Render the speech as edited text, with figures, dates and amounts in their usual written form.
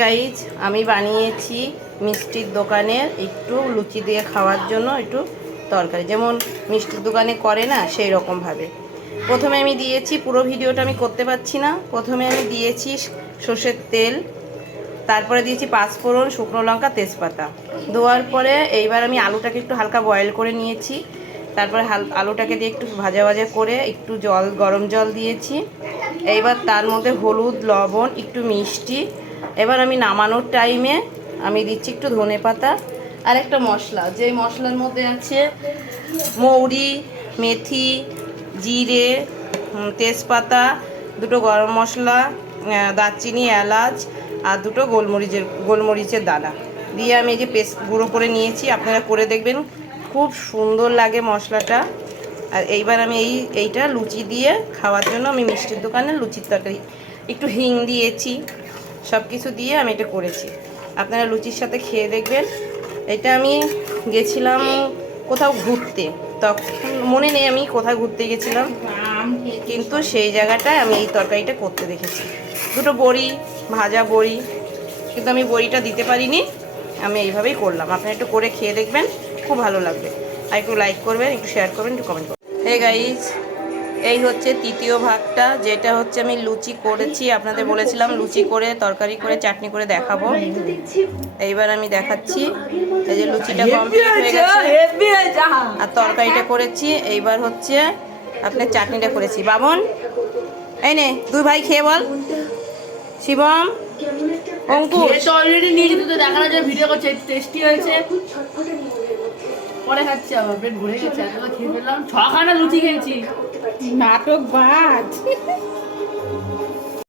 Guys আমি বানিয়েছি মিষ্টির দোকানের একটু লুচি দিয়ে খাওয়ার জন্য একটু তরকারি, যেমন মিষ্টির দোকানে করে না সেই রকমভাবে। প্রথমে আমি দিয়েছি, পুরো ভিডিওটা আমি করতে পারছি না, প্রথমে আমি দিয়েছি সর্ষের তেল, তারপরে দিয়েছি পাঁচফোড়ন, শুকনো লঙ্কা, তেজপাতা দেওয়ার পরে এইবার আমি আলুটাকে একটু হালকা বয়েল করে নিয়েছি। তারপরে আলুটাকে দিয়ে একটু ভাজা ভাজা করে একটু গরম জল দিয়েছি। এইবার তার মধ্যে হলুদ, লবণ, একটু মিষ্টি। এবার আমি নামানোর টাইমে আমি দিচ্ছি একটু ধনেপাতা আর একটা মশলা, যেই মশলার মধ্যে আছে মৌরি, মেথি, জিরে, তেজপাতা, দুটো গরম মশলা, দারচিনি, এলাচ আর দুটো গোলমরিচের দানা দিয়ে আমি এই যে পেস্ট গুঁড়ো করে নিয়েছি। আপনারা করে দেখবেন, খুব সুন্দর লাগে মশলাটা। আর এইবার আমি এইটা লুচি দিয়ে খাওয়ার জন্য আমি মিষ্টির দোকানে লুচির তরকারি একটু হিং দিয়েছি, সব কিছু দিয়ে আমি এটা করেছি। আপনারা লুচির সাথে খেয়ে দেখবেন। এটা আমি গেছিলাম কোথাও ঘুরতে, তখন মনে নেই আমি কোথায় ঘুরতে গেছিলাম, কিন্তু সেই জায়গাটায় আমি এই তরকারিটা করতে দেখেছি। দুটো বড়ি, ভাজা বড়ি, কিন্তু আমি বড়িটা দিতে পারিনি, আমি এইভাবেই করলাম। আপনারা একটু করে খেয়ে দেখবেন, খুব ভালো লাগবে। আর একটু লাইক করবেন, একটু শেয়ার করবেন, একটু কমেন্ট করবেন। হে গাইজ, এই হচ্ছে তৃতীয় ভাগটা, যেটা হচ্ছে আমি লুচি করেছি। আপনাদের বলেছিলাম লুচি করে, তরকারি করে, চাটনি করে দেখাবো। এইবার আমি দেখাচ্ছি। এই যে লুচিটা কমপ্লিট হয়ে গেছে আর তরকারিটা করেছি। এইবার হচ্ছে আপনার চাটনিটা করেছি। বাবন, এই নে দুই ভাই খেয়ে বল। শিবম, অঙ্কুর অলরেডি নিয়ে যেতে দেখানোর জন্য ভিডিও করছে, টেস্টি হয়েছে। পরে খাচ্ছি, আমার পেট ভরে গেছে, এত খেয়ে ফেললাম, 6খানা লুচি খেয়েছি। নাটক বাজ।